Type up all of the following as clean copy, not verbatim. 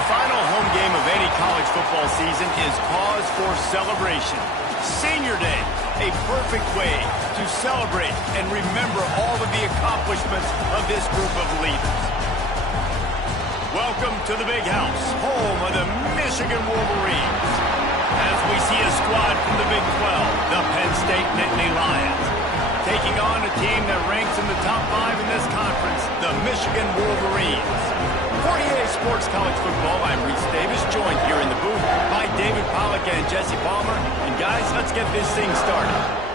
The final home game of any college football season is cause for celebration. Senior Day, a perfect way to celebrate and remember all of the accomplishments of this group of leaders. Welcome to the Big House, home of the Michigan Wolverines. As we see a squad from the Big 12, the Penn State Nittany Lions, taking on a team that ranks in the top 5 in this conference, the Michigan Wolverines. 48 Sports College Football, I'm Reese Davis, joined here in the booth by David Pollack and Jesse Palmer. And guys, let's get this thing started.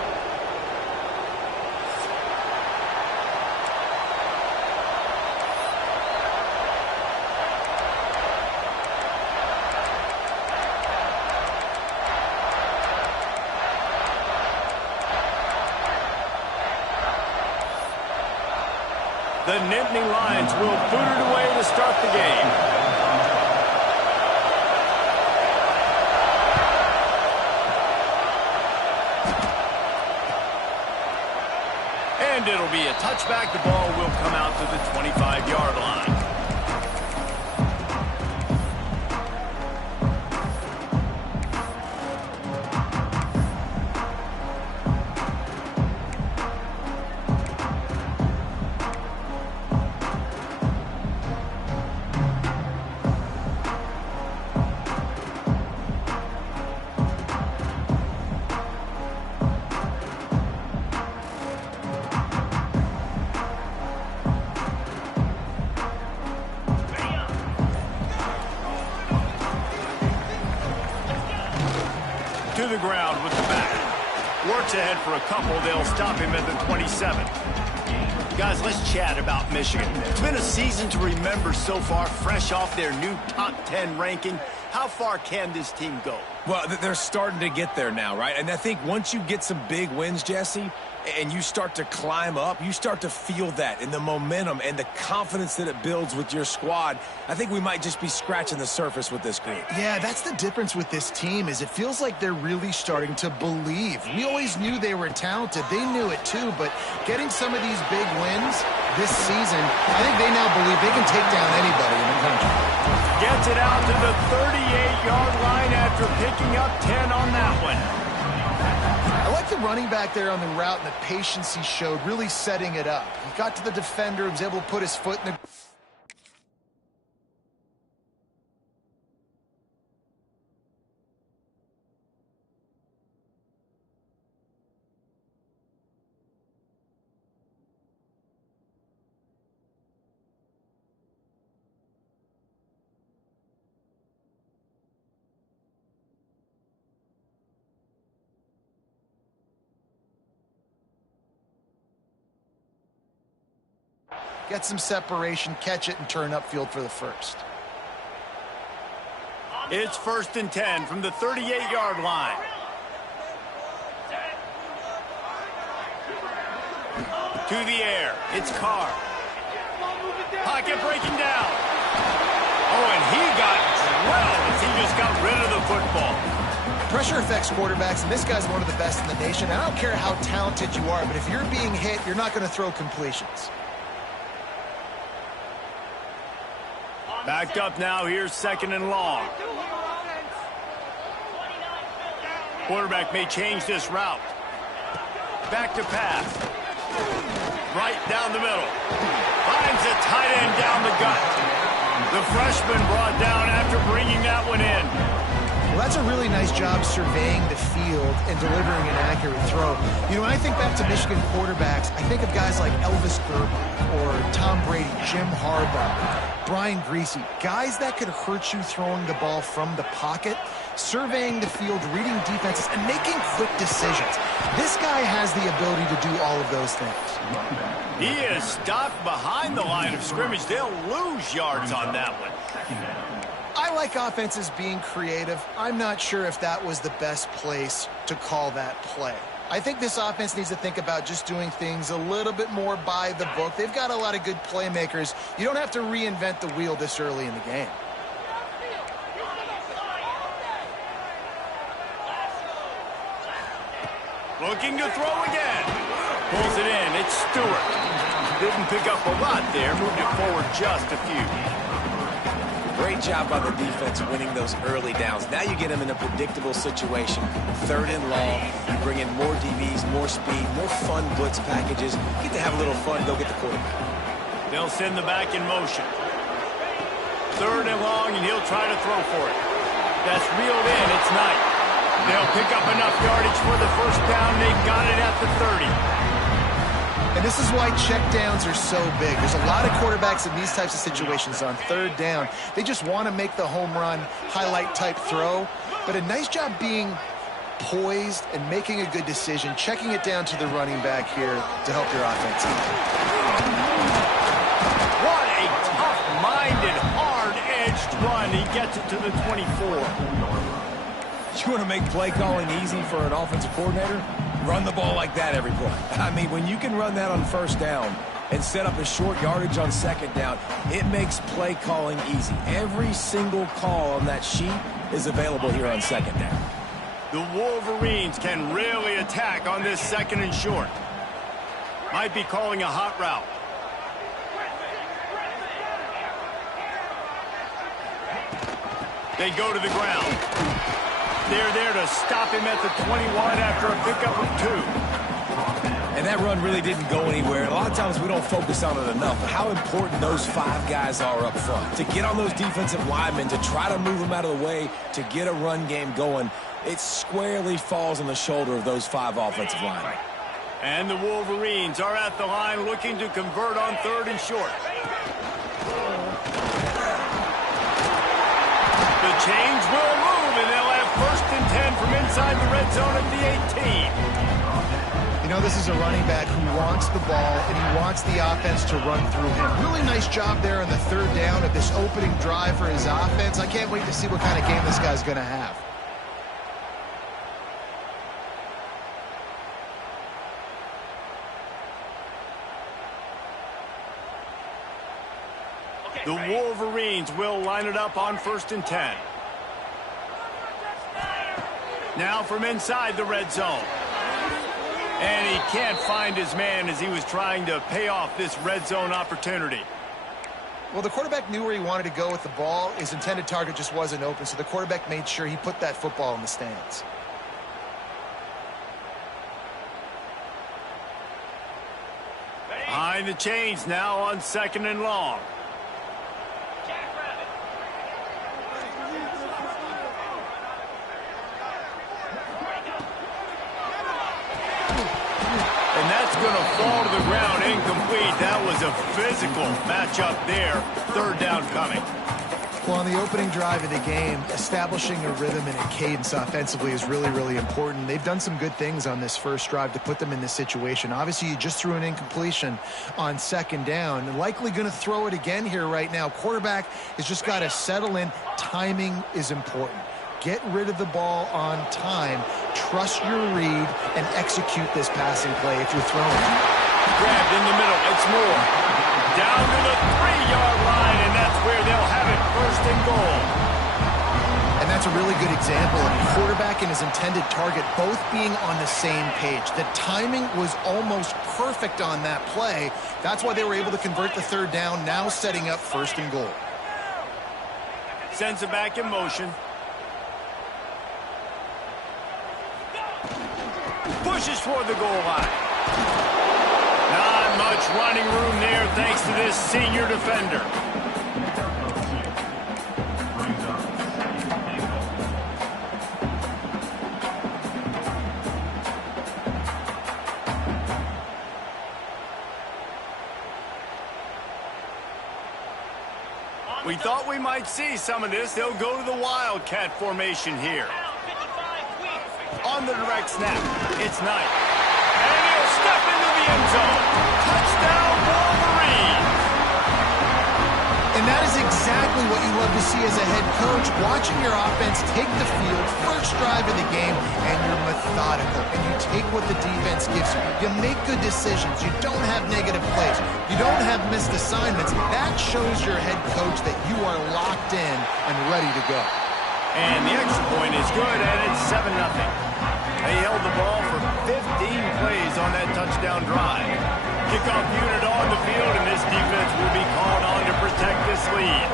The Nittany Lions will boot it away to start the game. And it'll be a touchback. The ball will come out to the 25-yard line. To the ground with the back. Works ahead for a couple. They'll stop him at the 27. Guys, let's chat about Michigan. It's been a season to remember so far, fresh off their new top 10 ranking. How far can this team go? Well, they're starting to get there now, right? And I think once you get some big wins, Jesse, and you start to climb up, you start to feel that in the momentum and the confidence that it builds with your squad. I think we might just be scratching the surface with this group. Yeah, that's the difference with this team is it feels like they're really starting to believe. We always knew they were talented. They knew it too, but getting some of these big wins this season, I think they now believe they can take down anybody in the country. Gets it out to the 38-yard line after picking up 10 on that one. I like the running back there on the route and the patience he showed, really setting it up. He got to the defender, was able to put his foot in the... Get some separation, catch it, and turn upfield for the first. It's 1st and 10 from the 38-yard line. To the air. It's Carr. Pocket breaking down. Oh, and he got drilled as he just got rid of the football. Pressure affects quarterbacks, and this guy's one of the best in the nation. I don't care how talented you are, but if you're being hit, you're not going to throw completions. Backed up now. Here's 2nd and long. Quarterback may change this route. Back to pass. Right down the middle. Finds a tight end down the gut. The freshman brought down after bringing that one in. Well, that's a really nice job surveying the field and delivering an accurate throw. You know, when I think back to Michigan quarterbacks, I think of guys like Elvis Gerber or Tom Brady, Jim Harbaugh, Brian Greasy, guys that could hurt you throwing the ball from the pocket, surveying the field, reading defenses, and making quick decisions. This guy has the ability to do all of those things. He is stopped behind the line of scrimmage. They'll lose yards on that one. I like offenses being creative. I'm not sure if that was the best place to call that play. I think this offense needs to think about just doing things a little bit more by the book. They've got a lot of good playmakers. You don't have to reinvent the wheel this early in the game. Looking to throw again. Pulls it in. It's Stewart. Didn't pick up a lot there. Moved it forward just a few. Great job by the defense winning those early downs. Now you get them in a predictable situation. 3rd and long. You bring in more DBs, more speed, more fun blitz packages. You get to have a little fun. Go get the quarterback. They'll send the back in motion. 3rd and long, and he'll try to throw for it. That's reeled in. It's Knight. They'll pick up enough yardage for the first down. They got it at the 30. And this is why checkdowns are so big. There's a lot of quarterbacks in these types of situations on 3rd down. They just want to make the home run, highlight-type throw. But a nice job being poised and making a good decision, checking it down to the running back here to help your offense out. What a tough-minded, hard-edged run. He gets it to the 24. You want to make play calling easy for an offensive coordinator? Run the ball like that every play. I mean, when you can run that on 1st down and set up a short yardage on 2nd down, it makes play calling easy. Every single call on that sheet is available here on 2nd down. The Wolverines can really attack on this 2nd and short. Might be calling a hot route. They go to the ground. They're there to stop him at the 21 after a pickup of 2. And that run really didn't go anywhere. A lot of times we don't focus on it enough, but how important those 5 guys are up front. To get on those defensive linemen, to try to move them out of the way, to get a run game going, it squarely falls on the shoulder of those 5 offensive linemen. And the Wolverines are at the line looking to convert on 3rd and short. The change will move, and they'll have 1st and 10 from inside the red zone at the 18. You know, this is a running back who wants the ball, and he wants the offense to run through him. Really nice job there on the 3rd down of this opening drive for his offense. I can't wait to see what kind of game this guy's going to have. The Wolverines will line it up on 1st and 10. Now from inside the red zone. And he can't find his man as he was trying to pay off this red zone opportunity. Well, the quarterback knew where he wanted to go with the ball. His intended target just wasn't open, so the quarterback made sure he put that football in the stands. Behind the chains now on 2nd and long. And that's going to fall to the ground incomplete. That was a physical matchup there. 3rd down coming. Well, on the opening drive of the game, establishing a rhythm and a cadence offensively is really, really important. They've done some good things on this first drive to put them in this situation. Obviously, you just threw an incompletion on 2nd down. And likely going to throw it again here right now. Quarterback has just got to settle in. Timing is important. Get rid of the ball on time. Trust your read and execute this passing play if you're throwing. Grabbed in the middle. It's Moore. Down to the 3-yard line, and that's where they'll have it 1st and goal. And that's a really good example of the quarterback and his intended target both being on the same page. The timing was almost perfect on that play. That's why they were able to convert the 3rd down, now setting up 1st and goal. Sends it back in motion. Pushes toward the goal line. Not much running room there thanks to this senior defender. We thought we might see some of this. They'll go to the Wildcat formation here. On the direct snap, it's Knight. And he'll step into the end zone. Touchdown, Wolverines! And that is exactly what you love to see as a head coach, watching your offense take the field, first drive of the game, and you're methodical, and you take what the defense gives you. You make good decisions. You don't have negative plays. You don't have missed assignments. That shows your head coach that you are locked in and ready to go. And the extra point is good, and it's 7-0. They held the ball for 15 plays on that touchdown drive. Kickoff unit on the field, and this defense will be called on to protect this lead.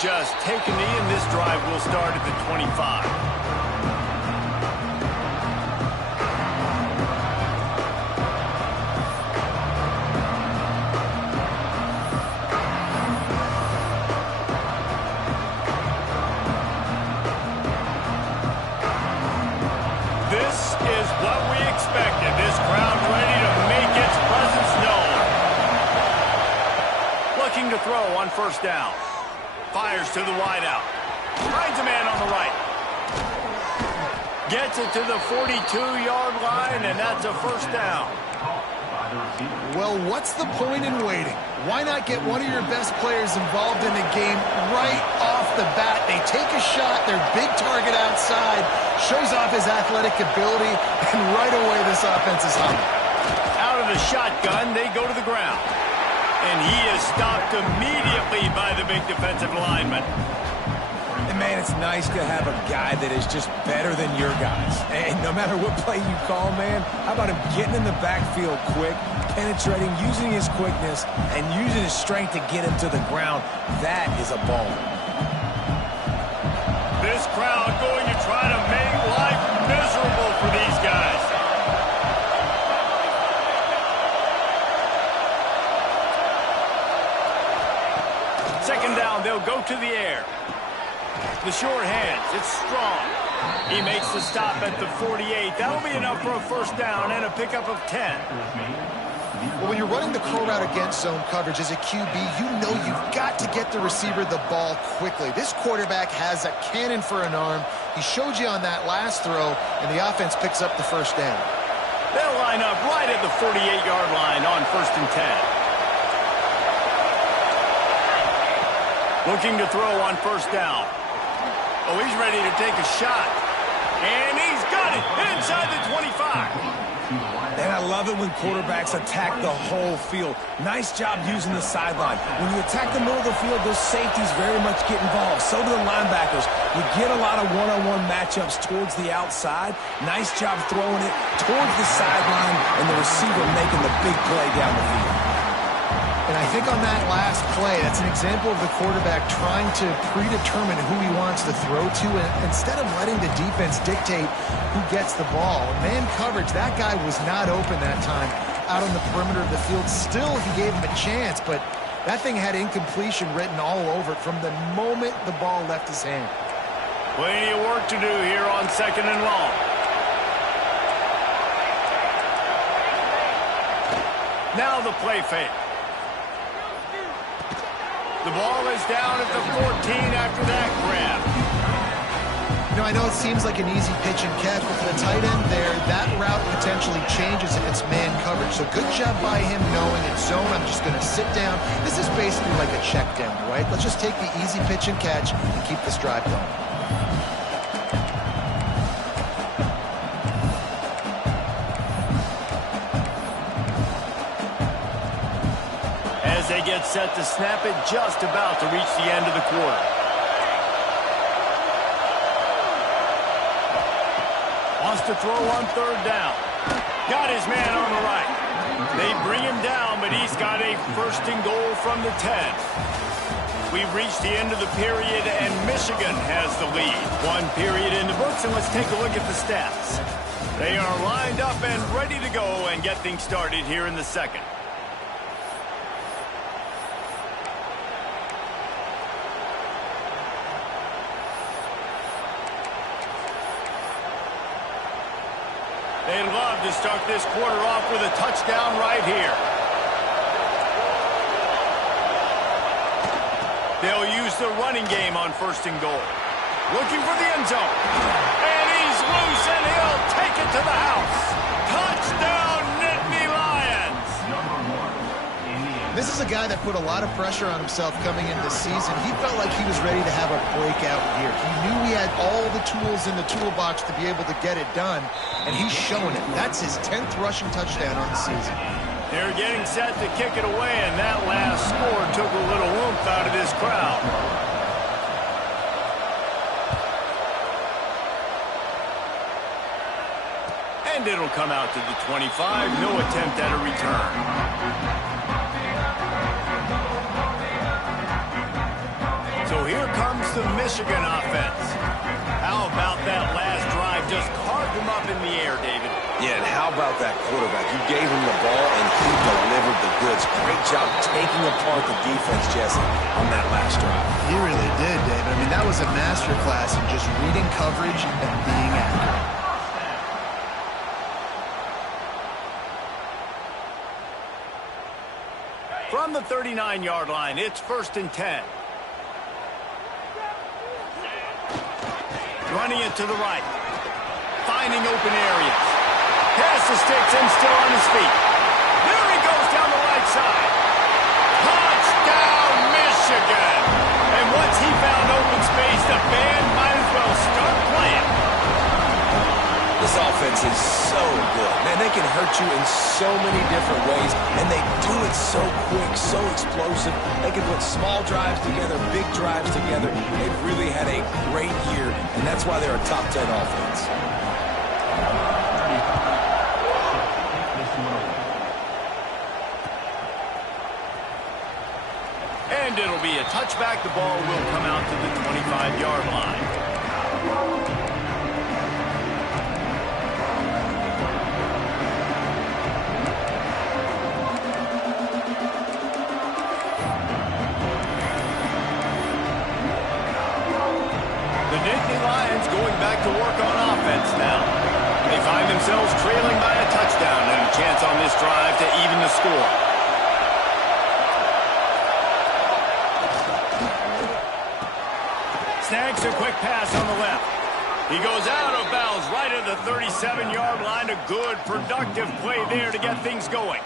just take a knee, and this drive will start at the 25. This crowd ready to make its presence known. Looking to throw on first down. Fires to the wideout. Finds a man on the right. Gets it to the 42-yard line, and that's a first down. Well, what's the point in waiting? Why not get one of your best players involved in the game right off the bat? They take a shot, their big target outside, shows off his athletic ability, and right away this offense is humming. Out of the shotgun, they go to the ground. And he is stopped immediately by the big defensive lineman. And, man, it's nice to have a guy that is just better than your guys. And no matter what play you call, man, how about him getting in the backfield quick, penetrating, using his quickness, and using his strength to get him to the ground? That is a ball. This crowd going to try to make life miserable for these guys. Second down, they'll go to the air. The short hands, it's strong. He makes the stop at the 48. That'll be enough for a first down and a pickup of 10. Well, when you're running the curl route against zone coverage as a QB, you know you've got to get the receiver the ball quickly. This quarterback has a cannon for an arm. He showed you on that last throw, and the offense picks up the first down. They'll line up right at the 48-yard line on first and 10. Looking to throw on first down. Oh, he's ready to take a shot. And he's got it inside the 25. And I love it when quarterbacks attack the whole field. Nice job using the sideline. When you attack the middle of the field, those safeties very much get involved. So do the linebackers. You get a lot of one-on-one matchups towards the outside. Nice job throwing it towards the sideline, and the receiver making the big play down the field. And I think on that last play, that's an example of the quarterback trying to predetermine who he wants to throw to, and instead of letting the defense dictate who gets the ball. Man coverage, that guy was not open that time out on the perimeter of the field. Still, he gave him a chance, but that thing had incompletion written all over it from the moment the ball left his hand. Plenty of work to do here on second and long. Now the play fake. The ball is down at the 14 after that grab. You know, I know it seems like an easy pitch and catch, but for the tight end there, that route potentially changes if it's man coverage. So good job by him knowing it's zone. I'm just going to sit down. This is basically like a check down, right? Let's just take the easy pitch and catch and keep this drive going. They get set to snap it, just about to reach the end of the quarter. Wants to throw on third down. Got his man on the right. They bring him down, but he's got a first and goal from the 10. We've reached the end of the period, and Michigan has the lead. One period in the books, and let's take a look at the stats. They are lined up and ready to go and get things started here in the second. They'd love to start this quarter off with a touchdown right here. They'll use the running game on first and goal. Looking for the end zone. And he's loose, and he'll take it to the house. Touchdown, Nittany Lions! This is a guy that put a lot of pressure on himself coming into the season. He felt like he was ready to have a breakout year. He knew he had all the tools in the toolbox to be able to get it done, and he's showing it. That's his 10th rushing touchdown on the season. They're getting set to kick it away, and that last score took a little oomph out of this crowd. And it'll come out to the 25. No attempt at a return. So here the Michigan offense. How about that last drive? Just carved him up in the air, David. Yeah, and how about that quarterback? You gave him the ball, and he delivered the goods. Great job taking apart the defense, Jesse, on that last drive. He really did, David. I mean, that was a masterclass in just reading coverage and being accurate. From the 39-yard line, it's 1st and 10. Running it to the right. Finding open areas. Pass the sticks and still on his feet. There he goes down the right side. Touchdown, Michigan! And once he found open space, the band might as well start playing. This offense is so good. Man, they can hurt you in so many different ways, and they do it so quick, so explosive. They can put small drives together, big drives together. They've really had a great year, and that's why they're a top 10 offense. And it'll be a touchback. The ball will come out to the 25-yard line. Going back to work on offense now. They find themselves trailing by a touchdown and a chance on this drive to even the score. Snags a quick pass on the left. He goes out of bounds right at the 37-yard line. A good, productive play there to get things going.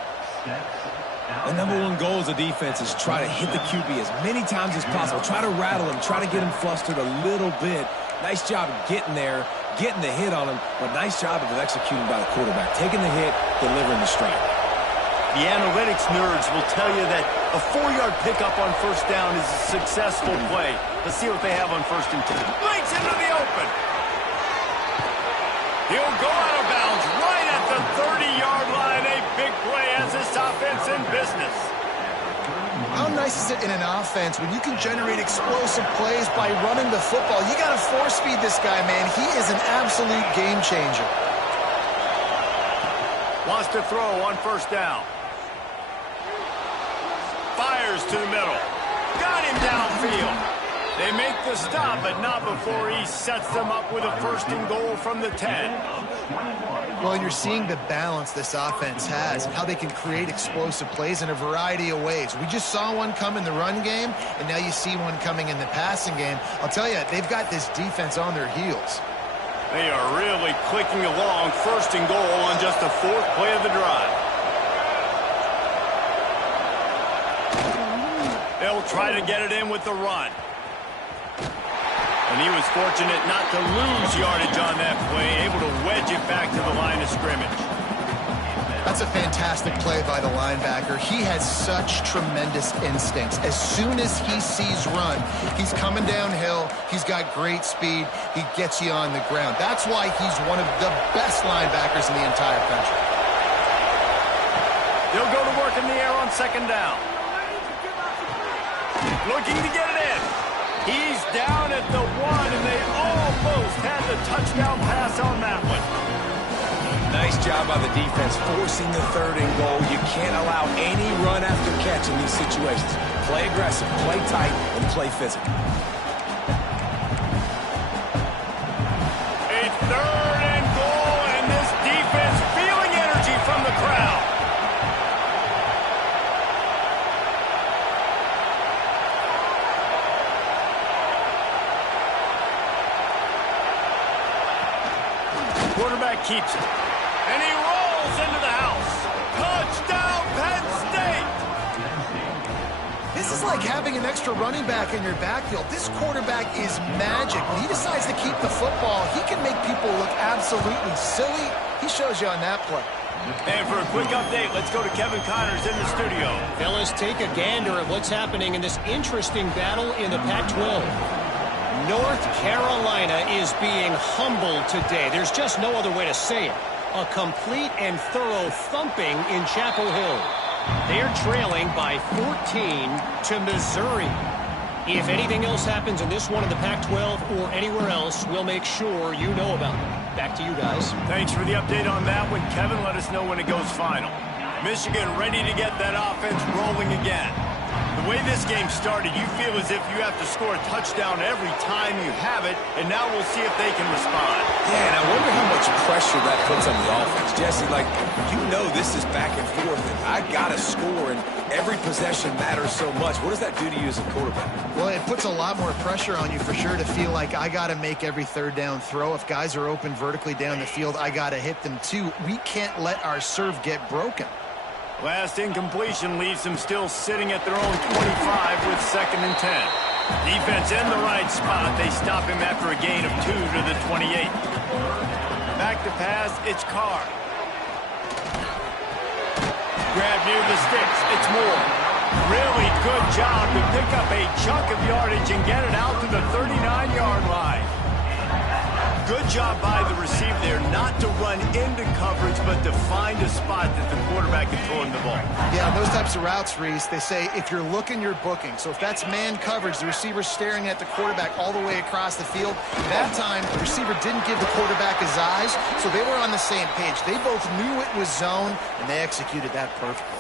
The number one goal as a defense is try to hit the QB as many times as possible. Try to rattle him. Try to get him flustered a little bit. Nice job of getting there, getting the hit on him, but nice job of executing by the quarterback. Taking the hit, delivering the strike. The analytics nerds will tell you that a 4-yard pickup on 1st down is a successful play. Let's see what they have on 1st and 10. Blinks into the open. He'll go out of bounds right at the 30-yard line. A big play as this offense in business. How nice is it in an offense when you can generate explosive plays by running the football? You got to force feed this guy, man. He is an absolute game changer. Wants to throw on 1st down. Fires to the middle. Got him downfield. They make the stop, but not before he sets them up with a 1st and goal from the 10. Well, you're seeing the balance this offense has, how they can create explosive plays in a variety of ways. We just saw one come in the run game, and now you see one coming in the passing game. I'll tell you, they've got this defense on their heels. They are really clicking along. 1st and goal on just the 4th play of the drive. They'll try to get it in with the run. And he was fortunate not to lose yardage on that play, able to wedge it back to the line of scrimmage. That's a fantastic play by the linebacker. He has such tremendous instincts. As soon as he sees run, he's coming downhill. He's got great speed. He gets you on the ground. That's why he's one of the best linebackers in the entire country. They'll go to work in the air on 2nd down. Looking to get it in. He's down at the 1, and they almost had the touchdown pass on that one. Nice job by the defense forcing the 3rd and goal. You can't allow any run after catch in these situations. Play aggressive, play tight, and play physical. It's 3rd and goal, and this defense feeling energy from the crowd. Quarterback keeps it. And he rolls into the house. Touchdown, Penn State! This is like having an extra running back in your backfield. This quarterback is magic. When he decides to keep the football, he can make people look absolutely silly. He shows you on that play. And for a quick update, let's go to Kevin Connors in the studio. Fellas, take a gander at what's happening in this interesting battle in the Pac-12. North Carolina is being humbled today. There's just no other way to say it. A complete and thorough thumping in Chapel Hill. They're trailing by 14 to Missouri. If anything else happens in this one in the Pac-12 or anywhere else, we'll make sure you know about it. Back to you guys. Thanks for the update on that one, Kevin. Let us know when it goes final. Michigan ready to get that offense rolling again. The way this game started, you feel as if you have to score a touchdown every time you have it, and now we'll see if they can respond. Yeah, and I wonder how much pressure that puts on the offense. Jesse, like, you know this is back and forth, and I got to score, and every possession matters so much. What does that do to you as a quarterback? Well, it puts a lot more pressure on you for sure to feel like I got to make every third down throw. If guys are open vertically down the field, I got to hit them too. We can't let our serve get broken. Last incompletion leaves them still sitting at their own 25 with 2nd and 10. Defense in the right spot. They stop him after a gain of 2 to the 28. Back to pass, it's Carr. Grab near the sticks, it's Moore. Really good job to pick up a chunk of yardage and get it out to the 39-yard line. Good job by the receiver there, not to run into coverage, but to find a spot that the quarterback can throw him the ball. Yeah, on those types of routes, Reese, they say if you're looking, you're booking. So if that's man coverage, the receiver's staring at the quarterback all the way across the field. That time, the receiver didn't give the quarterback his eyes, so they were on the same page. They both knew it was zone, and they executed that perfectly.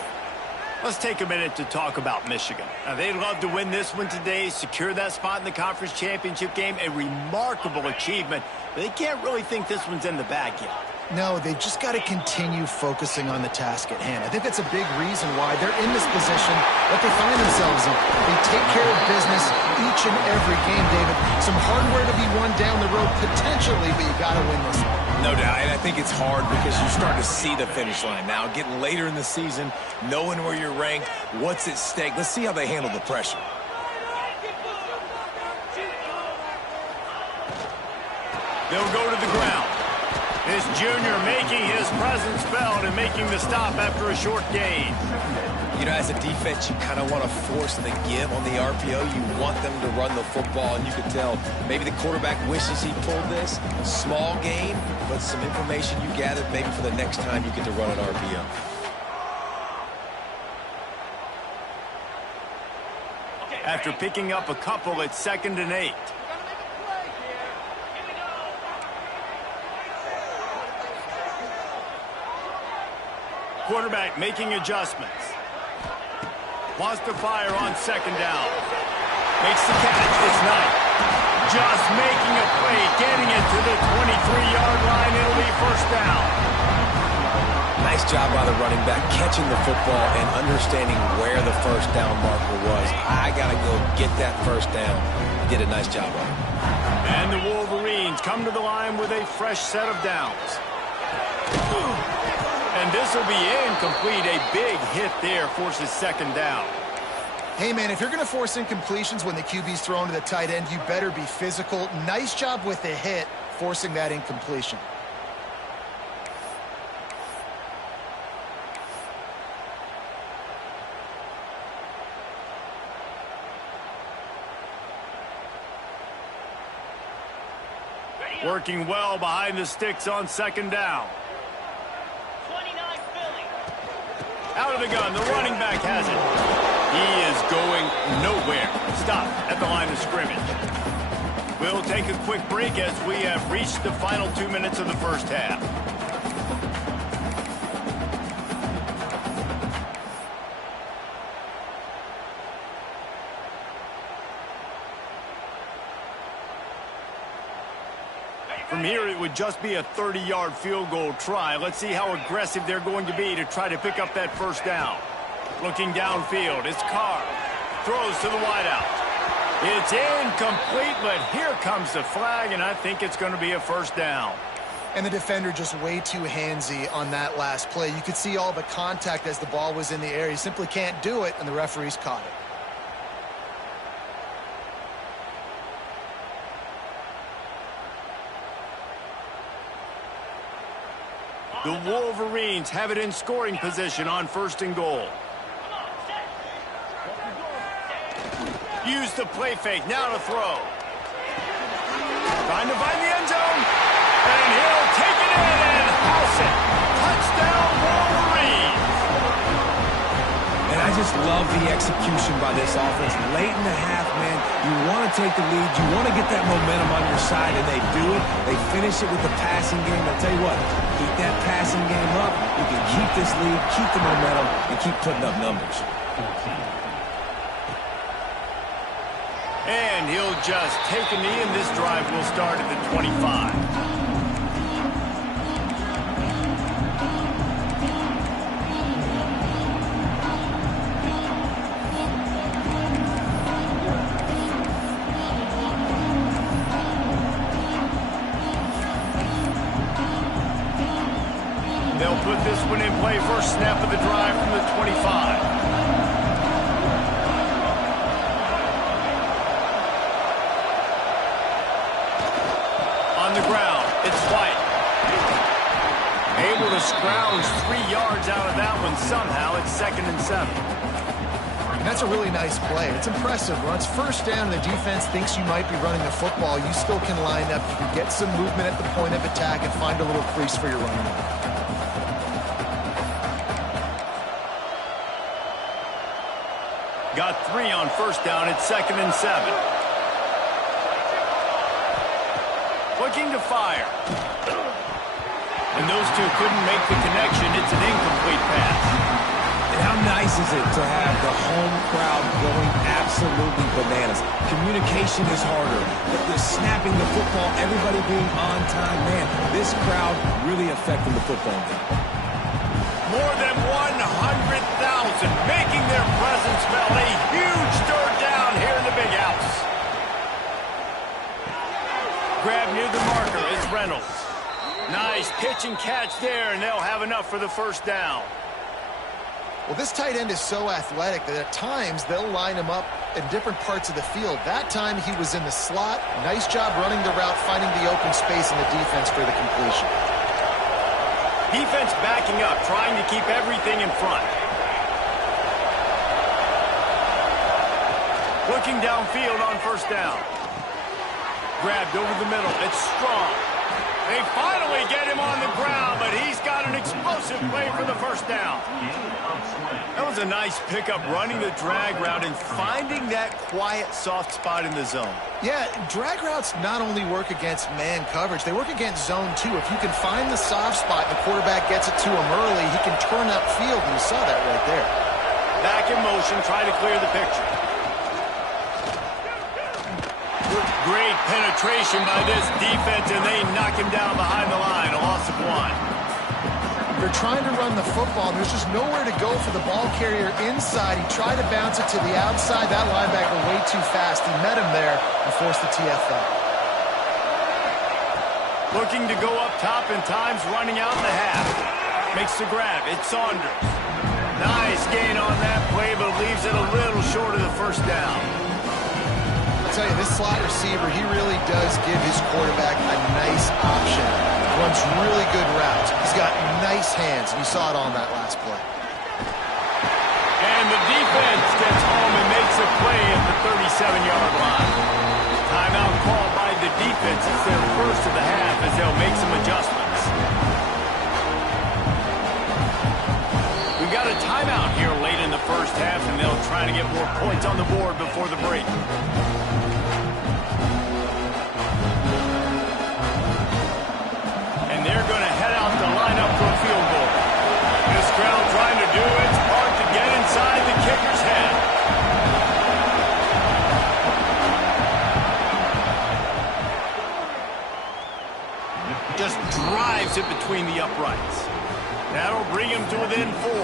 Let's take a minute to talk about Michigan. Now, they'd love to win this one today, secure that spot in the conference championship game, a remarkable achievement. But they can't really think this one's in the bag yet. No, they've just got to continue focusing on the task at hand. I think that's a big reason why they're in this position that they find themselves in. They take care of business each and every game, David. Some hardware to be won down the road potentially, but you got to win this one. No doubt, and I think it's hard because you start to see the finish line now. Getting later in the season, knowing where you're ranked, what's at stake. Let's see how they handle the pressure. They'll go to the ground. This junior making his presence felt and making the stop after a short gain. You know, as a defense, you kind of want to force the give on the RPO. You want them to run the football, and you can tell maybe the quarterback wishes he pulled this. Small gain, but some information you gathered maybe for the next time you get to run an RPO. After picking up a couple at 2nd and 8. Quarterback making adjustments. Wants to fire on 2nd down. Makes the catch. It's Knight. Just making a play, getting it to the 23-yard line. It'll be 1st down. Nice job by the running back, catching the football and understanding where the 1st down marker was. I got to go get that 1st down. Did a nice job on it. And the Wolverines come to the line with a fresh set of downs. And this will be incomplete. A big hit there forces 2nd down. Hey, man, if you're going to force incompletions when the QB's thrown to the tight end, you better be physical. Nice job with the hit, forcing that incompletion. Working well behind the sticks on 2nd down. Out of the gun, the running back has it. He is going nowhere. Stop at the line of scrimmage. We'll take a quick break as we have reached the final 2 minutes of the 1st half. From here, it would just be a 30-yard field goal try. Let's see how aggressive they're going to be to try to pick up that 1st down. Looking downfield, it's Carr. Throws to the wideout. It's incomplete, but here comes the flag, and I think it's going to be a 1st down. And the defender just way too handsy on that last play. You could see all the contact as the ball was in the air. He simply can't do it, and the referees caught it. The Wolverines have it in scoring position on 1st and goal. Use the play fake, now to throw. Trying to find the end zone. And he'll take it in and house it. Touchdown, Wolverines. And I just just love the execution by this offense. Late in the half, man, you want to take the lead. You want to get that momentum on your side, and they do it. They finish it with the passing game. I'll tell you what, keep that passing game up. You can keep this lead, keep the momentum, and keep putting up numbers. And he'll just take a knee, and this drive will start at the 25. They'll put this one in play. First snap of the drive from the 25. On the ground, it's White. Able to scrounge 3 yards out of that one somehow. It's 2nd and 7. That's a really nice play. It's impressive. When it's first down, the defense thinks you might be running the football. You still can line up. You can get some movement at the point of attack and find a little crease for your running back. Got 3 on first down. It's 2nd and 7. Looking to fire. And those two couldn't make the connection. It's an incomplete pass. And how nice is it to have the home crowd going absolutely bananas? Communication is harder. The snapping the football, everybody being on time. Man, this crowd really affecting the football game. More than 100,000 making their presence felt. A huge third down here in the big house. Grab near the marker. It's Reynolds. Nice pitch and catch there, and they'll have enough for the first down. Well, this tight end is so athletic that at times they'll line him up in different parts of the field. That time he was in the slot. Nice job running the route, finding the open space in the defense for the completion. Defense backing up, trying to keep everything in front. Looking downfield on first down. Grabbed over the middle. It's Strong. They finally get him on the ground, but he's got an explosive play for the first down. That was a nice pickup, running the drag route and finding that quiet, soft spot in the zone. Yeah, drag routes not only work against man coverage, they work against zone too. If you can find the soft spot and the quarterback gets it to him early, he can turn upfield, and you saw that right there. Back in motion, try to clear the picture. Great penetration by this defense, and they knock him down behind the line. A loss of 1. They're trying to run the football. There's just nowhere to go for the ball carrier inside. He tried to bounce it to the outside. That linebacker way too fast. He met him there and forced the TFL. Looking to go up top, and time's running out in the half. Makes the grab. It's Saunders. Nice gain on that play, but leaves it a little short of the first down. I'll tell you, this slot receiver, he really does give his quarterback a nice option. Runs really good routes. He's got nice hands, and you saw it on that last play. And the defense gets home and makes a play at the 37-yard line. Timeout called by the defense. It's their first of the half as they'll make some adjustments. We've got a timeout here late in the first half, and they'll try to get more points on the board before the break. They're going to head out to line up for a field goal. This crowd trying to do its part to get inside the kicker's head. Just drives it between the uprights. That'll bring him to within 4.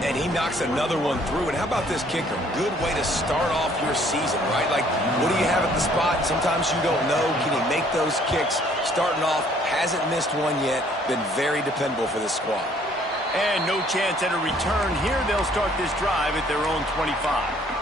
And he knocks another one through. And how about this kicker? Good way to start off your season, right? Like, what do you have at the spot? Sometimes you don't know. Can he make those kicks? Starting off, hasn't missed one yet. Been very dependable for this squad. And no chance at a return here. They'll start this drive at their own 25.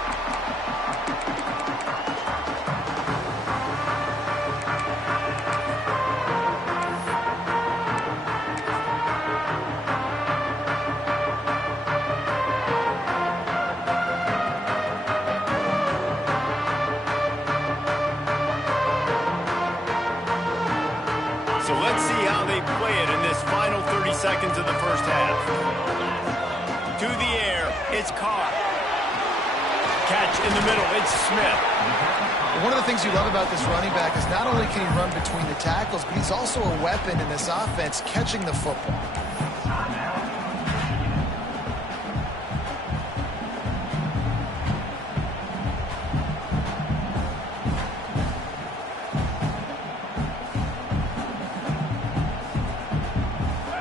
So let's see how they play it in this final 30 seconds of the first half. To the air, it's Carr. Catch in the middle, it's Smith. One of the things you love about this running back is not only can he run between the tackles, but he's also a weapon in this offense catching the football.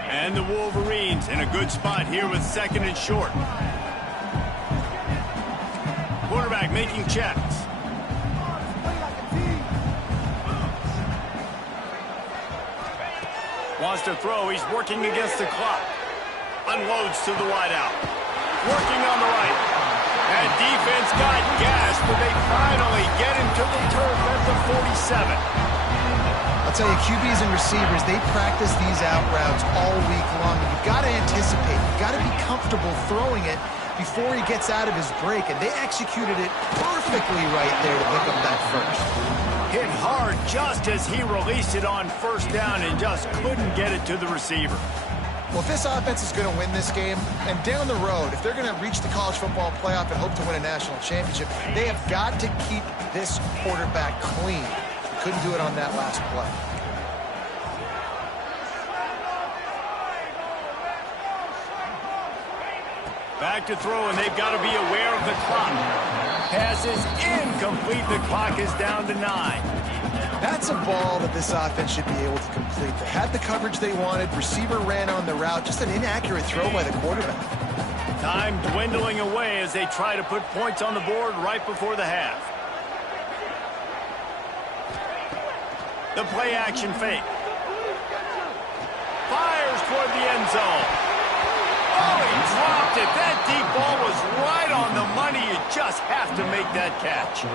And the Wolverines in a good spot here with 2nd and short. Quarterback making checks. Wants to throw. He's working against the clock. Unloads to the wideout. Working on the right. And defense got gashed, but they finally get him to the turf at the 47. I'll tell you, QBs and receivers, they practice these out routes all week long. You've got to anticipate. You've got to be comfortable throwing it before he gets out of his break. And they executed it perfectly right there to pick up that first. Hit hard just as he released it on 1st down and just couldn't get it to the receiver. Well, if this offense is going to win this game, and down the road, if they're going to reach the college football playoff and hope to win a national championship, they have got to keep this quarterback clean. Couldn't do it on that last play. Back to throw, and they've got to be aware of the clock. Pass is incomplete. The clock is down to 9. That's a ball that this offense should be able to complete. They had the coverage they wanted. Receiver ran on the route. Just an inaccurate throw by the quarterback. Time dwindling away as they try to put points on the board right before the half. The play action fake. Fires toward the end zone. Oh, he dropped it. That deep ball was right on the money. You just have to make that catch.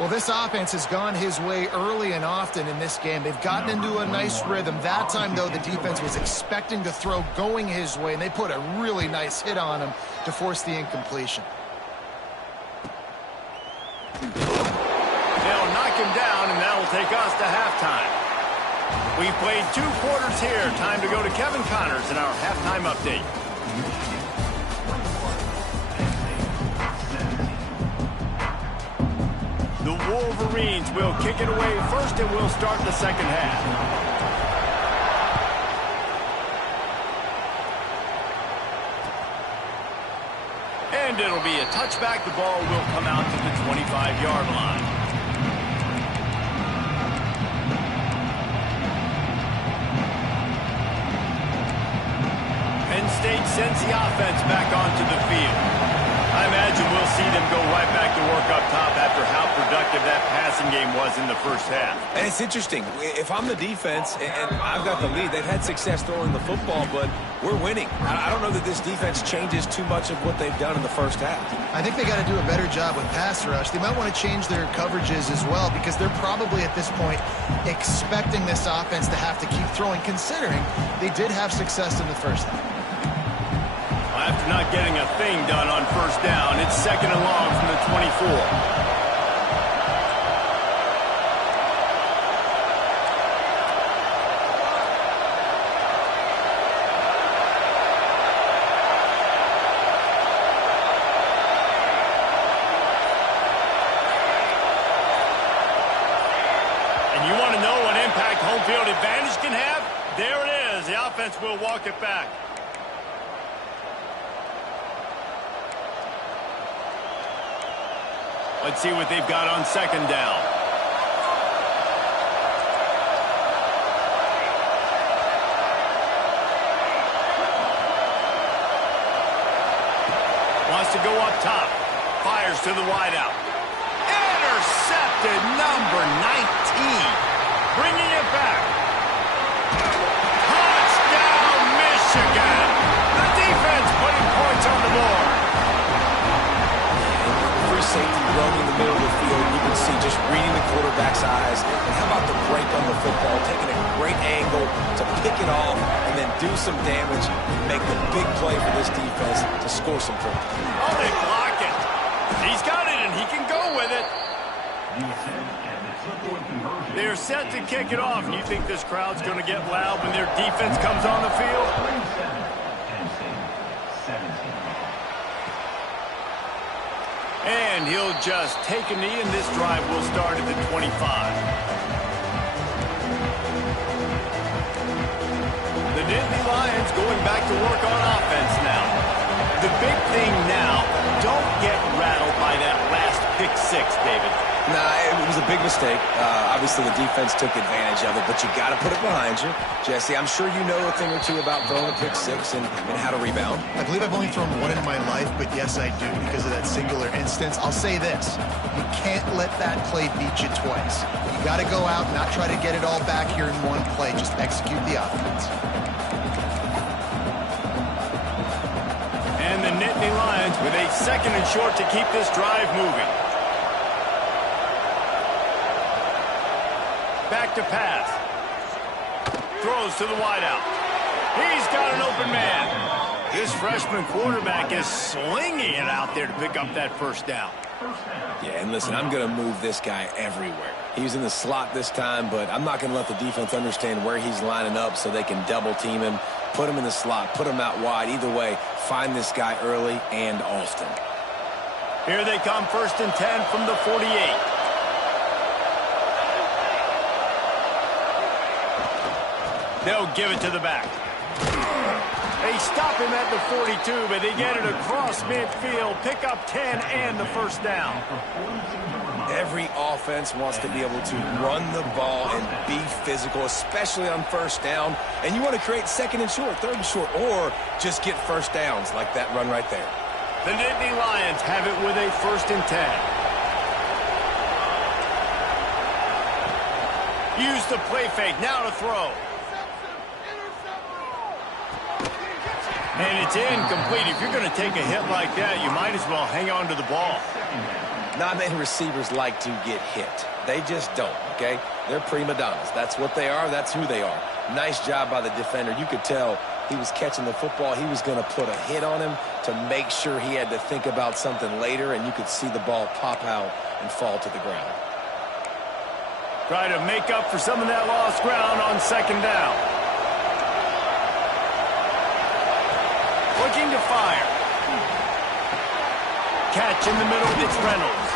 Well, this offense has gone his way early and often in this game. They've gotten into a nice rhythm. That time, though, the defense was expecting to throw going his way, and they put a really nice hit on him to force the incompletion. They'll knock him down, and that will take us to halftime. We've played 2 quarters here. Time to go to Kevin Connors in our halftime update. The Wolverines will kick it away first, and we'll start the 2nd half. And it'll be a touchback. The ball will come out to the 25-yard line. Penn State sends the offense back onto the field. I imagine we'll see them go right back to work up top after how productive that passing game was in the first half. And it's interesting. If I'm the defense and I've got the lead, they've had success throwing the football, but we're winning. I don't know that this defense changes too much of what they've done in the first half. I think they got to do a better job with pass rush. They might want to change their coverages as well because they're probably at this point expecting this offense to have to keep throwing, considering they did have success in the first half. After not getting a thing done on 1st down, it's 2nd and long from the 24. And you want to know what impact home field advantage can have? There it is. The offense will walk it back. Let's see what they've got on 2nd down. Wants to go up top. Fires to the wideout. Intercepted, number 19. Bringing it back. Touchdown, Michigan. The defense putting points on the board. Safety running in the middle of the field. You can see just reading the quarterback's eyes. And how about the break on the football, taking a great angle to pick it off and then do some damage and make the big play for this defense to score some points. Oh, they block it. He's got it, and he can go with it. They're set to kick it off. And you think this crowd's going to get loud when their defense comes on the field? And he'll just take a knee, and this drive will start at the 25. The Nittany Lions going back to work on offense now. The big thing now, don't get rattled by that last pick six, David. Nah, it was a big mistake. Obviously, the defense took advantage of it, but you got to put it behind you. Jesse, I'm sure you know a thing or two about throwing a pick six and how to rebound. I believe I've only thrown one in my life, but yes, I do because of that singular instance. I'll say this. You can't let that play beat you twice. You got to go out, not try to get it all back here in one play. Just execute the offense. And the Nittany Lions with a 2nd and short to keep this drive moving. Back to pass. Throws to the wideout. He's got an open man. This freshman quarterback is slinging it out there to pick up that first down. Yeah, and listen, I'm going to move this guy everywhere. He's in the slot this time, but I'm not going to let the defense understand where he's lining up so they can double team him, put him in the slot, put him out wide. Either way, find this guy early and often. Here they come, 1st and 10 from the 48. They'll give it to the back. They stop him at the 42, but they get it across midfield, pick up 10 and the first down. Every offense wants to be able to run the ball and be physical, especially on first down. And you want to create 2nd and short, 3rd and short, or just get first downs like that run right there. The Nittany Lions have it with a 1st and 10. Use the play fake, now to throw. And it's incomplete. If you're going to take a hit like that, you might as well hang on to the ball. Not many receivers like to get hit. They just don't, okay? They're prima donnas. That's what they are. That's who they are. Nice job by the defender. You could tell he was catching the football. He was going to put a hit on him to make sure he had to think about something later, and you could see the ball pop out and fall to the ground. Try to make up for some of that lost ground on 2nd down. Looking to fire. Catch in the middle, it's Reynolds.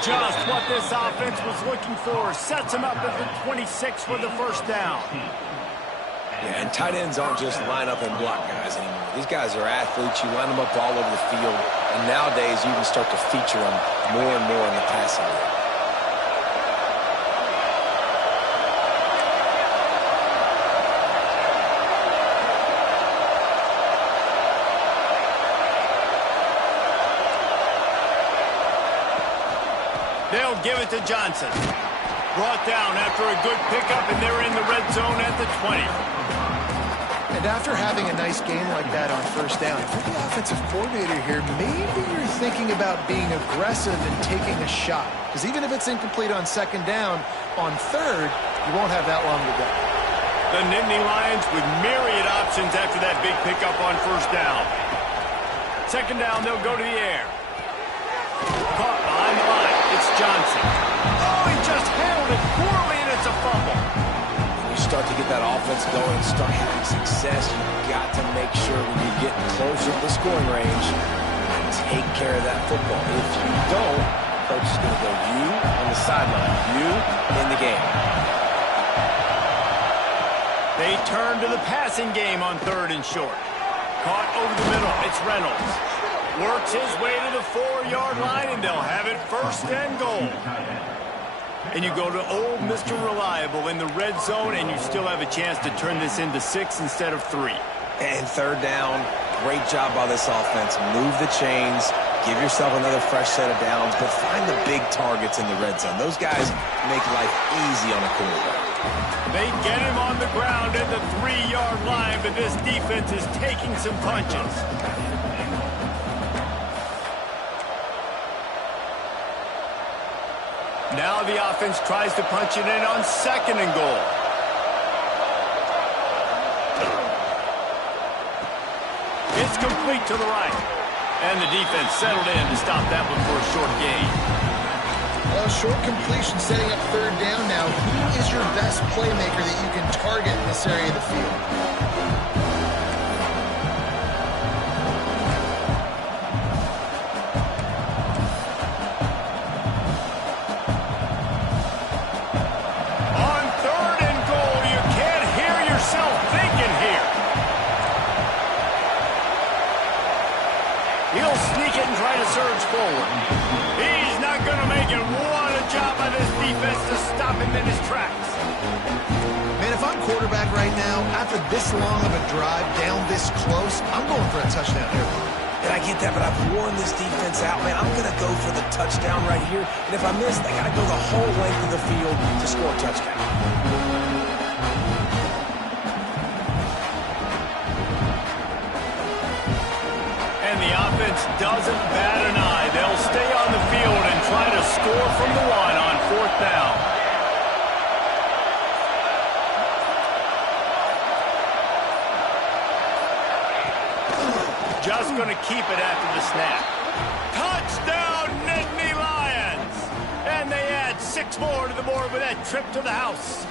Just what this offense was looking for. Sets him up at the 26 for the first down. Yeah, and tight ends aren't just line up and block guys anymore. These guys are athletes. You line them up all over the field. And nowadays, you can start to feature them more and more in the passing game. They'll give it to Johnson. Brought down after a good pickup, and they're in the red zone at the 20. And after having a nice game like that on first down, if you're the offensive coordinator here, maybe you're thinking about being aggressive and taking a shot. Because even if it's incomplete on 2nd down, on 3rd, you won't have that long to go. The Nittany Lions with myriad options after that big pickup on first down. 2nd down, they'll go to the air. Caught behind the line. It's Johnson. Oh, he just handled it poorly, and it's a fumble. When you start to get that offense going, start having success, you've got to make sure when you get closer to the scoring range, take care of that football. If you don't, coach is going to go you on the sideline, you in the game. They turn to the passing game on 3rd and short. Caught over the middle. It's Reynolds. Works his way to the 4-yard line, and they'll have it 1st and goal. And you go to old Mr. Reliable in the red zone, and you still have a chance to turn this into 6 instead of 3. And 3rd down, great job by this offense. Move the chains, give yourself another fresh set of downs, but find the big targets in the red zone. Those guys make life easy on a quarterback. They get him on the ground at the 3-yard line, but this defense is taking some punches. Now the offense tries to punch it in on 2nd and goal. It's complete to the right. And the defense settled in to stop that one for a short gain. Well, short completion setting up 3rd down now. Who is your best playmaker that you can target in this area of the field? surge forward. He's not going to make it. What a job by this defense to stop him in his tracks. Man, if I'm quarterback right now, after this long of a drive down this close, I'm going for a touchdown here. And I get that, but I've worn this defense out, man. I'm going to go for the touchdown right here. And if I miss, they got to go the whole length of the field to score a touchdown. And the offense doesn't bat an eye. They'll stay on the field and try to score from the one on 4th down. Just going to keep it after the snap. Touchdown, Nittany Lions! And they add 6 more to the board with that trip to the house.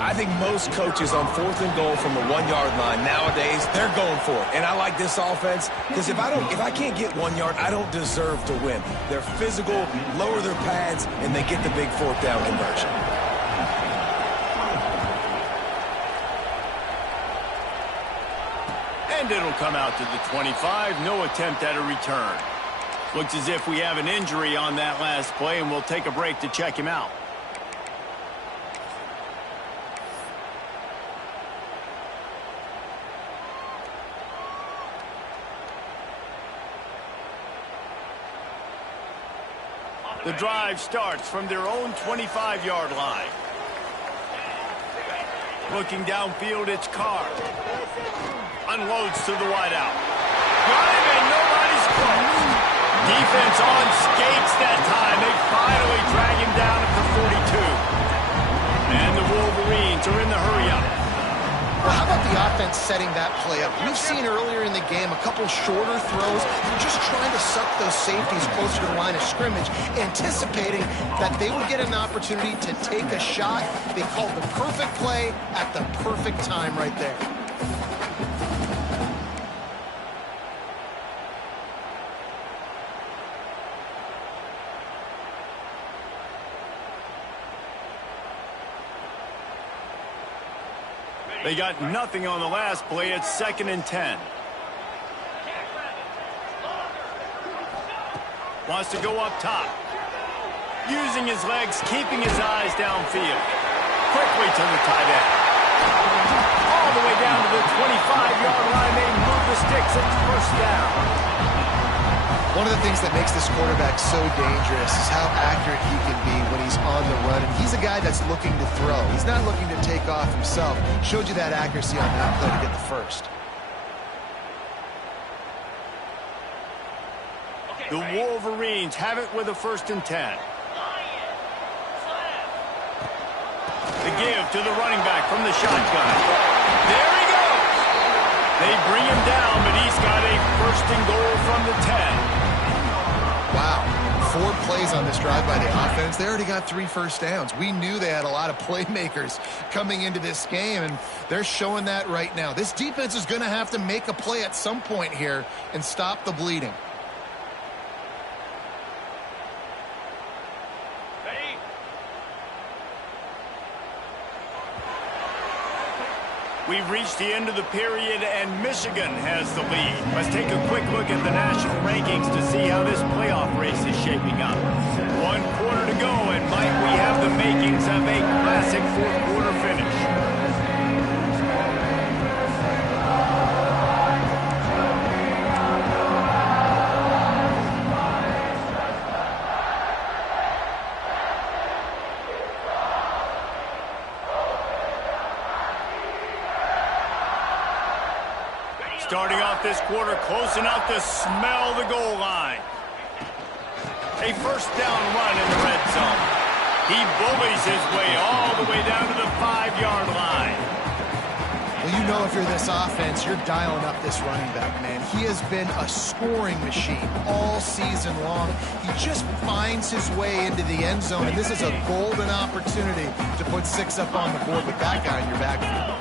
I think most coaches on 4th and goal from the 1-yard line nowadays, they're going for it. And I like this offense because if I can't get 1 yard, I don't deserve to win. They're physical, lower their pads, and they get the big 4th down conversion. And it'll come out to the 25. No attempt at a return. Looks as if we have an injury on that last play, and we'll take a break to check him out. The drive starts from their own 25-yard line. Looking downfield, it's Carr. Unloads to the wideout. Got him, and nobody's close. Defense on skates that time. They finally drag him down at the 42. And the Wolverines are in the hurry-up. Well, how about the offense setting that play up? We've seen earlier in the game a couple shorter throws. They're just trying to suck those safeties closer to the line of scrimmage, anticipating that they would get an opportunity to take a shot. They called the perfect play at the perfect time right there. They got nothing on the last play. It's 2nd and 10. Wants to go up top. Using his legs, keeping his eyes downfield. Quickly to the tight end. All the way down to the 25-yard line. They move the sticks. It's 1st down. One of the things that makes this quarterback so dangerous is how accurate he can be when he's on the run. And he's a guy that's looking to throw. He's not looking to take off himself. Showed you that accuracy on that play to get the first. The Wolverines have it with a 1st and 10. The give to the running back from the shotgun. There he goes. They bring him down, but he's got a 1st and goal from the 10. Wow, 4 plays on this drive by the offense. They already got 3 first downs. We knew they had a lot of playmakers coming into this game, and they're showing that right now. This defense is going to have to make a play at some point here and stop the bleeding. We've reached the end of the period, and Michigan has the lead. Let's take a quick look at the national rankings to see how this playoff race is shaping up. 1 quarter to go, and might we have the makings of a classic 4th quarter finish. Starting off this quarter close enough to smell the goal line. A 1st down run in the red zone. He bullies his way all the way down to the 5-yard line. Well, you know if you're this offense, you're dialing up this running back, man. He has been a scoring machine all season long. He just finds his way into the end zone, and this is a golden opportunity to put 6 up on the board with that guy in your backfield.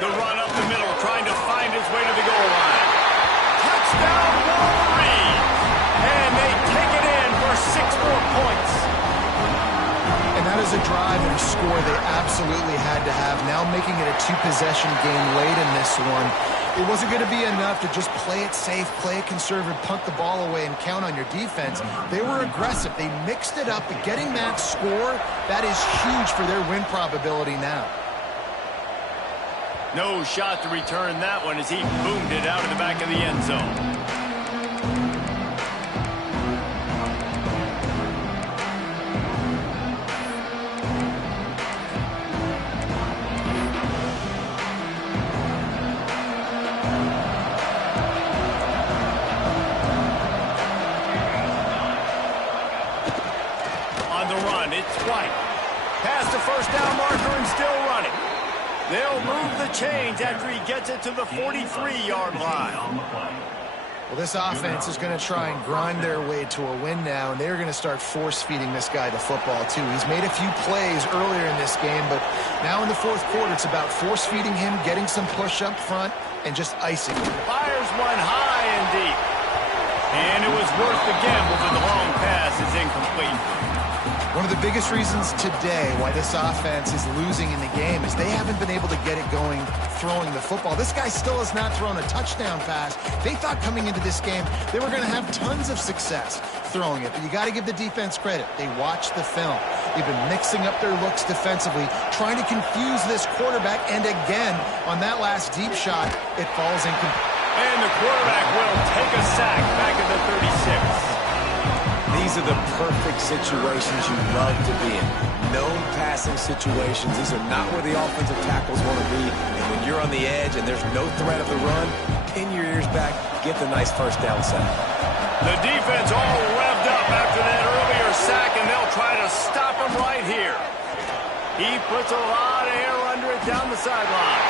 The run up the middle, trying to find his way to the goal line. Touchdown, Wolverines! And they take it in for 6 more points. And that is was a drive and a score they absolutely had to have. Now making it a two-possession game late in this one. It wasn't going to be enough to just play it safe, play it conservative, punt the ball away, and count on your defense. They were aggressive. They mixed it up. But getting that score, that is huge for their win probability now. No shot to return that one as he boomed it out of the back of the end zone. Past the first down marker and still running. They'll move the chains after he gets it to the 43-yard line. Well, this offense is going to try and grind their way to a win now, and they're going to start force-feeding this guy the football, too. He's made a few plays earlier in this game, but now in the fourth quarter, it's about force-feeding him, getting some push up front, and just icing him. Fires one high and deep. And it was worth the gamble, but the long pass is incomplete. One of the biggest reasons today why this offense is losing in the game is they haven't been able to get it going throwing the football. This guy still has not thrown a touchdown pass. They thought coming into this game they were going to have tons of success throwing it, but you got to give the defense credit. They watched the film. They've been mixing up their looks defensively, trying to confuse this quarterback, and again, on that last deep shot, it falls incomplete. And the quarterback will take a sack back at the 36. These are the perfect situations you love to be in. No passing situations. These are not where the offensive tackles want to be. And when you're on the edge and there's no threat of the run, pin your ears back, get the nice first down sack. The defense all revved up after that earlier sack, and they'll try to stop him right here. He puts a lot of air under it down the sideline.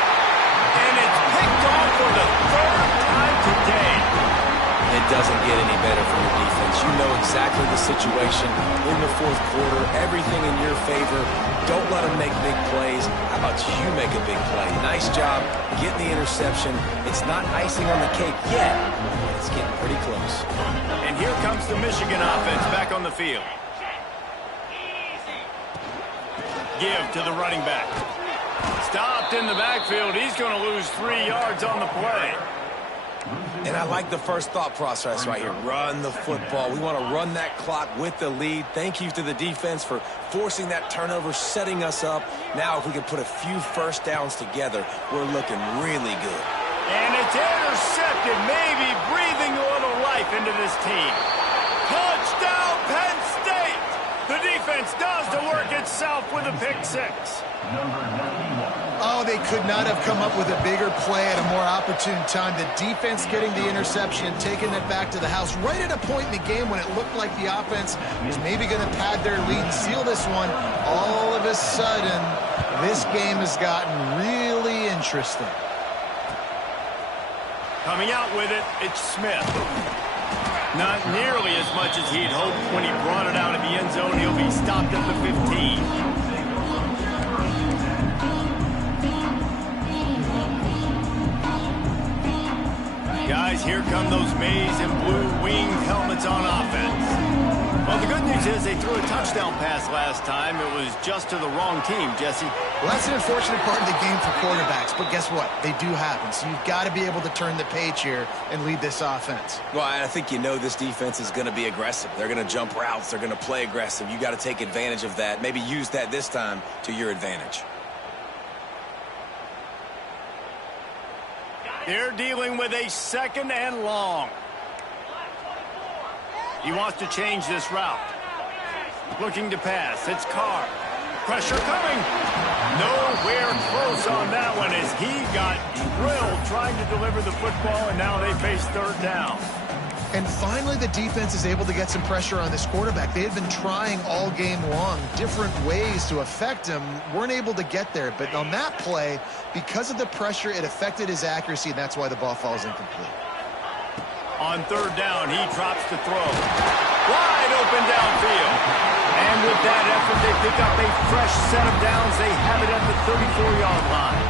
And it's picked off for the third time today. It doesn't get any better for your defense. You know exactly the situation in the fourth quarter, everything in your favor. Don't let them make big plays. How about you make a big play? Nice job getting the interception. It's not icing on the cake yet, but it's getting pretty close. And here comes the Michigan offense back on the field. Give to the running back. Stopped in the backfield. He's going to lose 3 yards on the play. And I like the first thought process right here. Run the football. We want to run that clock with the lead. Thank you to the defense for forcing that turnover, setting us up. Now if we can put a few first downs together, we're looking really good. And it's intercepted, maybe breathing a little life into this team. Touchdown, Penn State! The defense does the work itself with a pick six. Oh, they could not have come up with a bigger play at a more opportune time. The defense getting the interception and taking it back to the house right at a point in the game when it looked like the offense was maybe going to pad their lead and seal this one. All of a sudden, this game has gotten really interesting. Coming out with it, it's Smith. Not nearly as much as he'd hoped when he brought it out of the end zone. He'll be stopped at the 15. Guys, here come those maize and blue winged helmets on offense. Well, the good news is they threw a touchdown pass last time. It was just to the wrong team, Jesse. Well, that's an unfortunate part of the game for quarterbacks, but guess what? They do happen. So you've got to be able to turn the page here and lead this offense. Well, I think you know this defense is going to be aggressive. They're going to jump routes. They're going to play aggressive. You got to take advantage of that. Maybe use that this time to your advantage. They're dealing with a second and long. He wants to change this route. Looking to pass. It's Carr. Pressure coming. Nowhere close on that one as he got drilled trying to deliver the football, and now they face third down. And finally, the defense is able to get some pressure on this quarterback. They had been trying all game long different ways to affect him. Weren't able to get there. But on that play, because of the pressure, it affected his accuracy, and that's why the ball falls incomplete. On third down, he drops the throw. Wide open downfield. And with that effort, they pick up a fresh set of downs. They have it at the 34-yard line.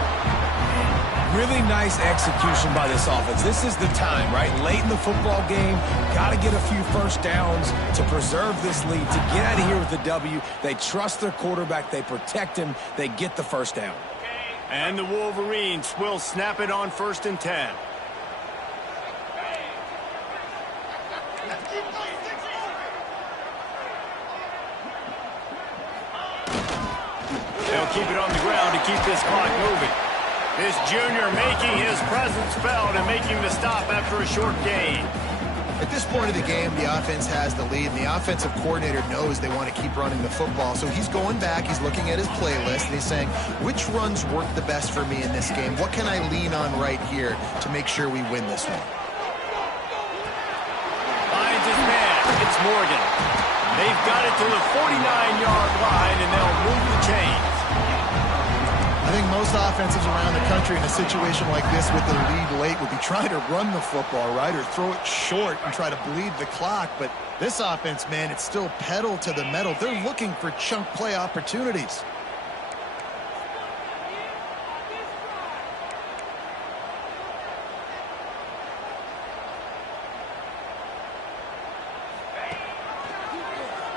Really nice execution by this offense. This is the time, right? Late in the football game, got to get a few first downs to preserve this lead, to get out of here with the W. They trust their quarterback. They protect him. They get the first down. And the Wolverines will snap it on 1st and 10. They'll keep it on the ground to keep this clock moving. This junior making his presence felt and making the stop after a short gain. At this point of the game, the offense has the lead, and the offensive coordinator knows they want to keep running the football. So he's going back, he's looking at his playlist, and he's saying, which runs work the best for me in this game? What can I lean on right here to make sure we win this one? Finds his man. It's Morgan. They've got it to the 49-yard line, and they'll move the chains. I think most offensives around the country in a situation like this with the lead late would be trying to run the football, right, or throw it short and try to bleed the clock. But this offense, man, it's still pedal to the metal. They're looking for chunk play opportunities.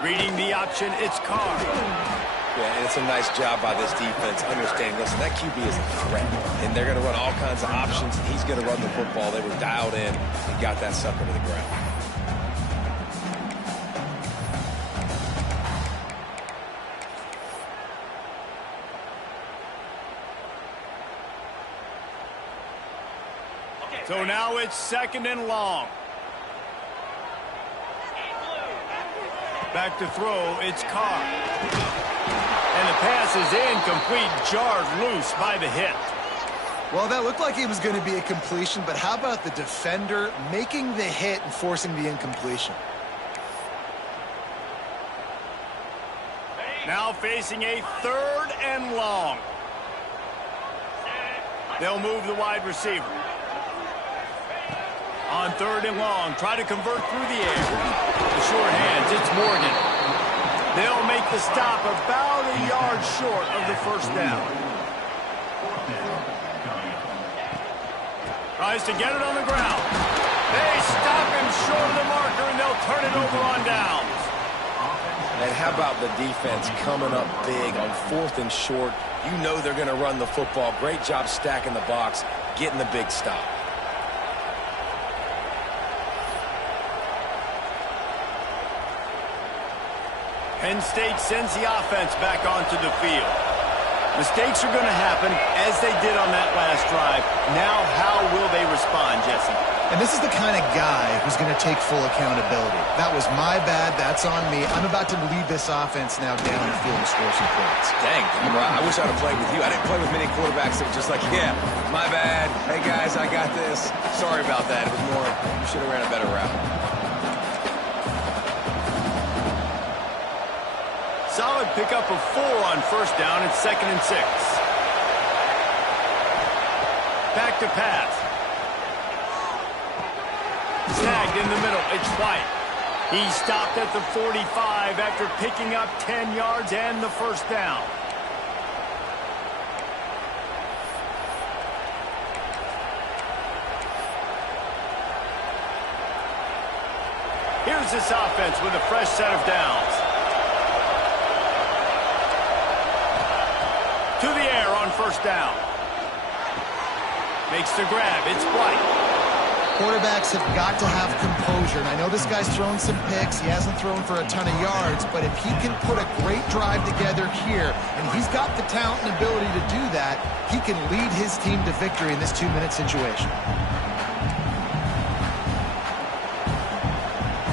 Reading the option, it's Carr. Yeah, and it's a nice job by this defense understanding, listen, that QB is a threat, and they're going to run all kinds of options, and he's going to run the football. They were dialed in and got that sucker to the ground. So now it's 2nd and long. Back to throw, it's Carr. And the pass is incomplete, jarred loose by the hit. Well, that looked like it was going to be a completion, but how about the defender making the hit and forcing the incompletion? Now facing a 3rd and long. They'll move the wide receiver. On 3rd and long, try to convert through the air. The short hands, it's Morgan. They'll make the stop about a yard short of the first down. Tries to get it on the ground. They stop him short of the marker, and they'll turn it over on downs. And how about the defense coming up big on 4th and short? You know they're going to run the football. Great job stacking the box, getting the big stop. Penn State sends the offense back onto the field. Mistakes are going to happen, as they did on that last drive. Now, how will they respond, Jesse? And this is the kind of guy who's going to take full accountability. That was my bad. That's on me. I'm about to lead this offense now down the field and score some points. Dang, I wish I'd have played with you. I didn't play with many quarterbacks that were just like, yeah, my bad. Hey, guys, I got this. Sorry about that. It was more, you should have ran a better route. Solid pickup of 4 on 1st down. It's 2nd and 6. Back to pass. Snagged in the middle. It's White. He stopped at the 45 after picking up 10 yards and the first down. Here's this offense with a fresh set of downs. To the air on 1st down. Makes the grab. It's White. Quarterbacks have got to have composure. And I know this guy's thrown some picks. He hasn't thrown for a ton of yards. But if he can put a great drive together here, and he's got the talent and ability to do that, he can lead his team to victory in this 2-minute situation.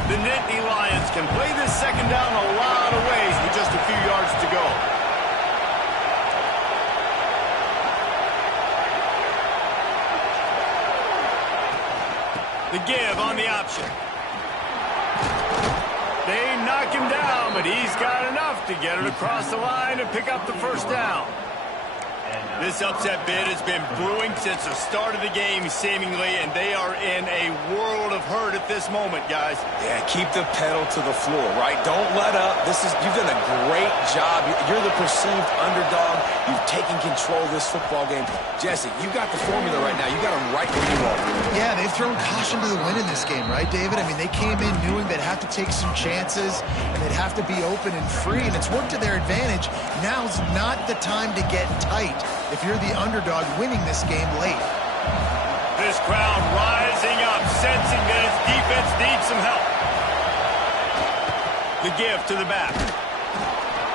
The Nittany Lions can play this 2nd down a lot of ways with just a few yards to go. The give on the option. They knock him down, but he's got enough to get it across the line and pick up the first down. This upset bid has been brewing since the start of the game, seemingly, and they are in a world of hurt at this moment, guys. Yeah, keep the pedal to the floor, right? Don't let up. You've done a great job. You're the perceived underdog. You've taken control of this football game. Jesse, you got the formula right now. You got them right where you are. Yeah, they've thrown caution to the wind in this game, right, David? I mean, they came in knowing they'd have to take some chances, and they'd have to be open and free, and it's worked to their advantage. Now's not the time to get tight if you're the underdog winning this game late. This crowd rising up, sensing that its defense needs some help. The give to the back.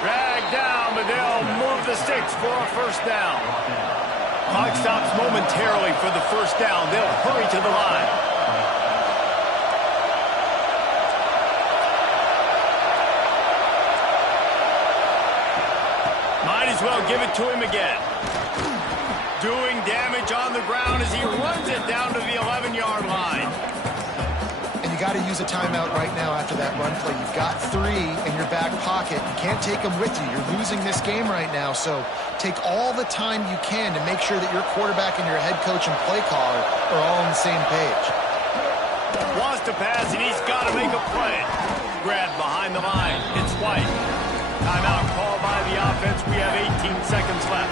Dragged down, but they'll move the sticks for a first down. Clock stops momentarily for the first down. They'll hurry to the line. Might as well give it to him again. Doing damage on the ground as he runs it down to the 11-yard line. And you got to use a timeout right now after that run play. You've got 3 in your back pocket. You can't take them with you. You're losing this game right now, so take all the time you can to make sure that your quarterback and your head coach and play caller are all on the same page. Wants to pass, and he's got to make a play. Grabbed behind the line. It's White. Timeout called by the offense. We have 18 seconds left.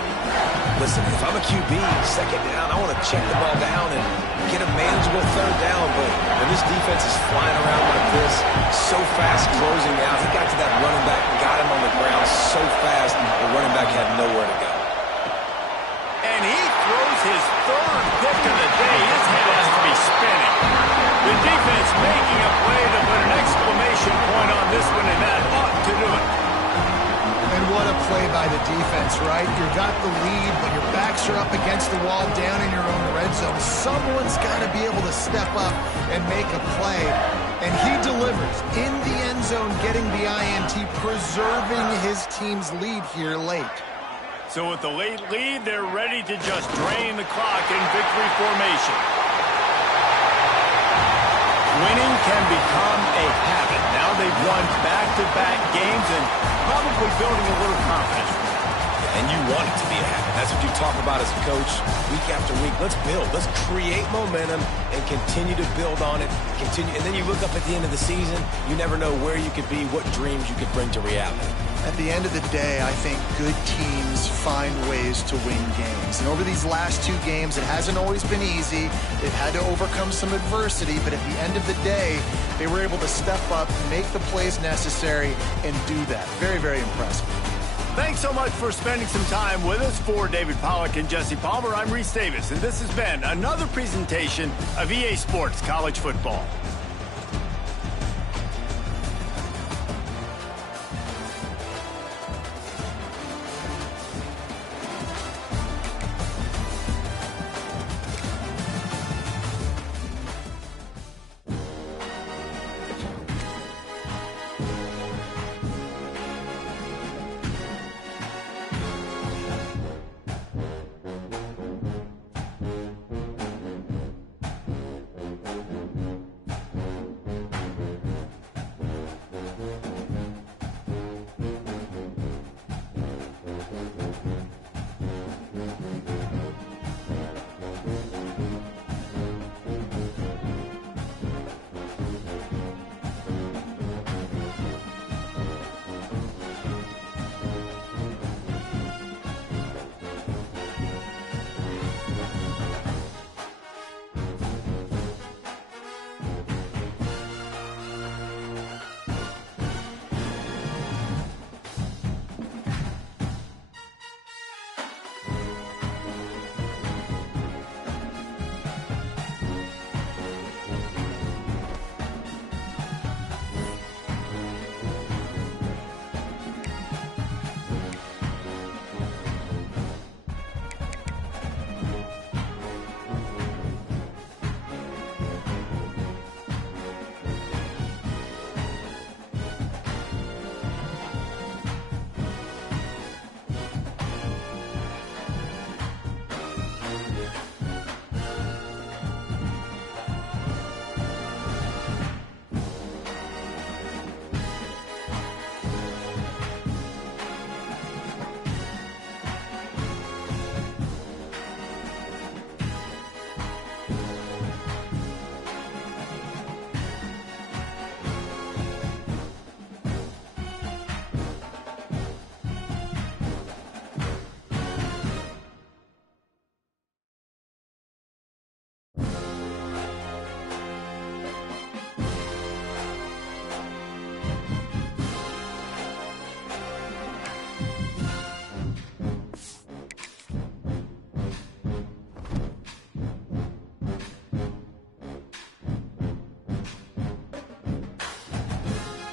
Listen, if I'm a QB, second down, I want to check the ball down and get a manageable third down. But when this defense is flying around like this, so fast closing out, he got to that running back and got him on the ground so fast, the running back had nowhere to go. And he throws his third pick of the day. His head has to be spinning. The defense making a play to put an exclamation point on this one, and that ought to do it. And what a play by the defense, right? You got the lead, but your backs are up against the wall down in your own red zone. Someone's got to be able to step up and make a play. And he delivers in the end zone, getting the INT, preserving his team's lead here late. So with the late lead, they're ready to just drain the clock in victory formation. Winning can become a habit. Now they've won back-to-back games and probably building a little confidence. And you want it to be a habit. That's what you talk about as a coach week after week. Let's build. Let's create momentum and continue to build on it. And then you look up at the end of the season, you never know where you could be, what dreams you could bring to reality. At the end of the day, I think good teams find ways to win games. And over these last 2 games, it hasn't always been easy. They've had to overcome some adversity, but at the end of the day, they were able to step up, make the plays necessary, and do that. Very, very impressive. Thanks so much for spending some time with us. For David Pollack and Jesse Palmer, I'm Reese Davis, and this has been another presentation of EA Sports College Football.